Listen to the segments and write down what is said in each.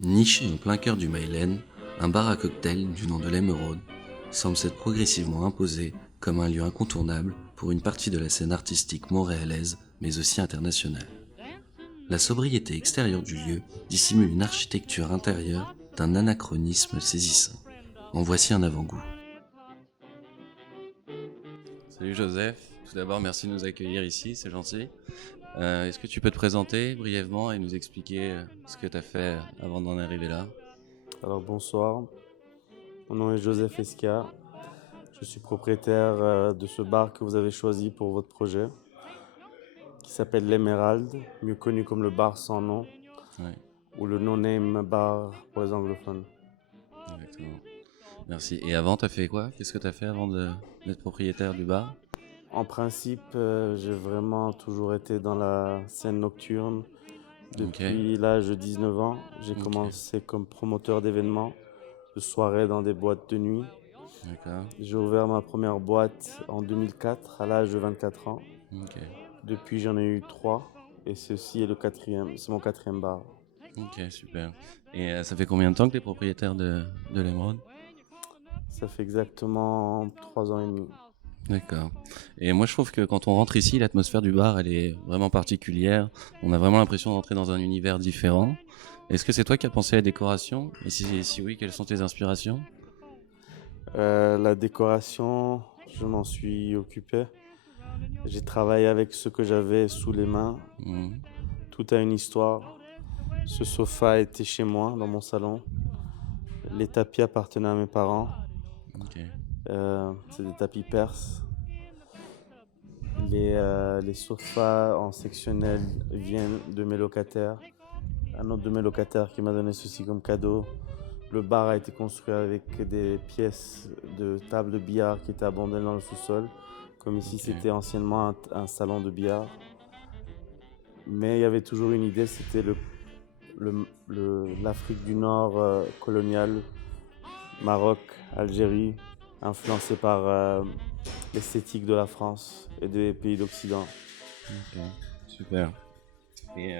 Niché en plein cœur du Mailen, un bar à cocktail du nom de l'Émeraude semble s'être progressivement imposé comme un lieu incontournable pour une partie de la scène artistique montréalaise, mais aussi internationale. La sobriété extérieure du lieu dissimule une architecture intérieure d'un anachronisme saisissant. En voici un avant-goût. Salut Joseph, tout d'abord merci de nous accueillir ici, c'est gentil. Est-ce que tu peux te présenter brièvement et nous expliquer ce que tu as fait avant d'en arriver là? Alors bonsoir, mon nom est Joseph Esca. Je suis propriétaire de ce bar que vous avez choisi pour votre projet, qui s'appelle l'Emerald, mieux connu comme le bar sans nom, Ouais, ou le no-name bar pour les anglophones. exactement. Merci. Et avant, t'as fait quoi? Qu'est-ce que t'as fait avant d'être propriétaire du bar? En principe, j'ai vraiment toujours été dans la scène nocturne. Ok, Depuis l'âge de 19 ans, j'ai ok, commencé comme promoteur d'événements, de soirées dans des boîtes de nuit. d'accord, J'ai ouvert ma première boîte en 2004 à l'âge de 24 ans. ok, Depuis, j'en ai eu trois. Et ceci est le quatrième. C'est mon quatrième bar. ok, super. Et ça fait combien de temps que t'es propriétaire de l'Emeraude? Ça fait exactement 3 ans et demi. D'accord. Et moi, je trouve que quand on rentre ici, l'atmosphère du bar, elle est vraiment particulière. On a vraiment l'impression d'entrer dans un univers différent. Est-ce que c'est toi qui as pensé à la décoration? Et si oui, quelles sont tes inspirations? La décoration, je m'en suis occupé. J'ai travaillé avec ce que j'avais sous les mains. Mhm. Tout a une histoire. Ce sofa était chez moi, dans mon salon. Les tapis appartenaient à mes parents. Ok, C'est des tapis perses. Les sofas en sectionnel viennent de mes locataires. Un autre de mes locataires qui m'a donné ceci comme cadeau. Le bar a été construit avec des pièces de table de billard qui étaient abandonnées dans le sous-sol. Comme ici, ok, c'était anciennement un salon de billard. Mais il y avait toujours une idée, c'était l'Afrique du Nord coloniale, Maroc, Algérie, influencée par l'esthétique de la France et des pays d'Occident. ok, super. Et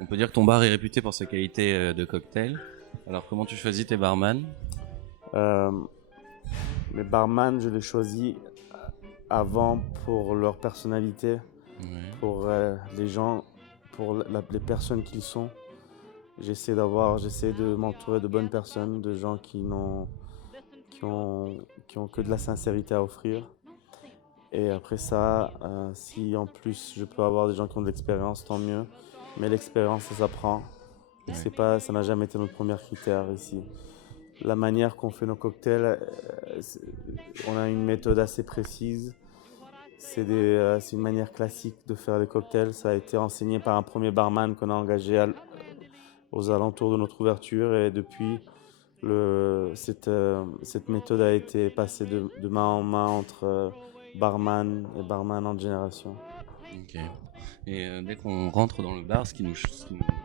on peut dire que ton bar est réputé pour sa qualité de cocktail. Alors, comment tu choisis tes barman? Euh, mes barman, je les choisis avant pour leur personnalité, Ouais, pour les gens, pour les personnes qu'ils sont. J'essaie de m'entourer de bonnes personnes, de gens qui ont, qui ont que de la sincérité à offrir. Et après ça, si en plus je peux avoir des gens qui ont de l'expérience, tant mieux. Mais l'expérience, ça s'apprend. Et ouais, ça n'a jamais été notre premier critère ici. La manière qu'on fait nos cocktails, on a une méthode assez précise. C'est une manière classique de faire les cocktails. Ça a été enseigné par un premier barman qu'on a engagé aux alentours de notre ouverture. Et depuis, cette méthode a été passée de main en main entre barman et barman en génération. ok. Et dès qu'on rentre dans le bar, ce qui nous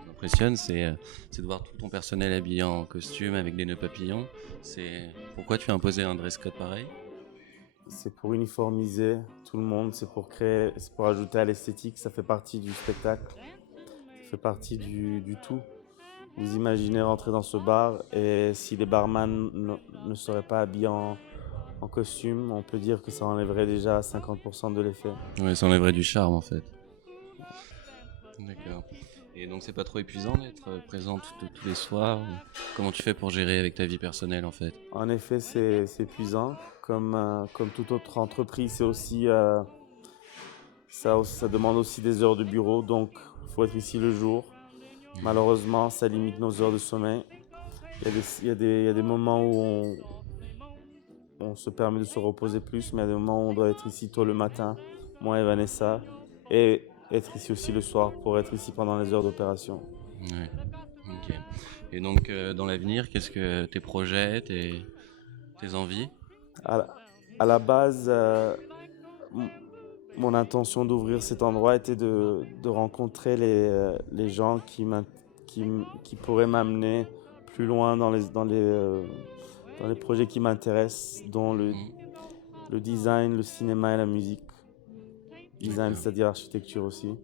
impressionne, c'est de voir tout ton personnel habillé en costume avec des nœuds papillons. Pourquoi tu as imposé un dress code pareil? C'est pour uniformiser tout le monde, c'est pour ajouter à l'esthétique, ça fait partie du spectacle, ça fait partie du tout. Vous imaginez rentrer dans ce bar et si les barman ne seraient pas habillés en costume, on peut dire que ça enlèverait déjà 50% de l'effet. Ouais, ça enlèverait du charme en fait. D'accord. Et donc c'est pas trop épuisant d'être présent tous les soirs? Comment tu fais pour gérer avec ta vie personnelle en fait? En effet, c'est épuisant. Comme toute autre entreprise, ça demande aussi des heures de bureau, donc il faut être ici le jour. Malheureusement, ça limite nos heures de sommeil. Il y a des moments où on se permet de se reposer plus, mais il y a des moments où on doit être ici tôt le matin, moi et Vanessa, et être ici aussi le soir pour être ici pendant les heures d'opération. Ouais. Ok. Et donc dans l'avenir, qu'est-ce que tes projets, tes envies? À, la à la base, m- mon intention d'ouvrir cet endroit était de rencontrer les gens qui pourraient m'amener plus loin dans les projets qui m'intéressent, dont Hmm. le design, le cinéma et la musique. Design, D'accord. c'est-à-dire architecture aussi.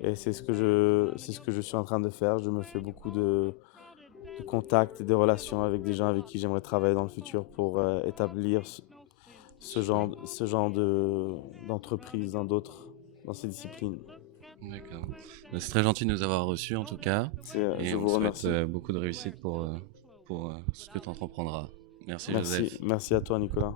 Et c'est ce que je suis en train de faire. Je me fais beaucoup contacts et des relations avec des gens avec qui j'aimerais travailler dans le futur pour établir ce genre d'entreprise dans ces disciplines. D'accord. C'est très gentil de nous avoir reçus en tout cas. Et Je on vous souhaite remercie. beaucoup de réussite pour ce que tu entreprendras. Merci Joseph. Merci à toi, Nicolas.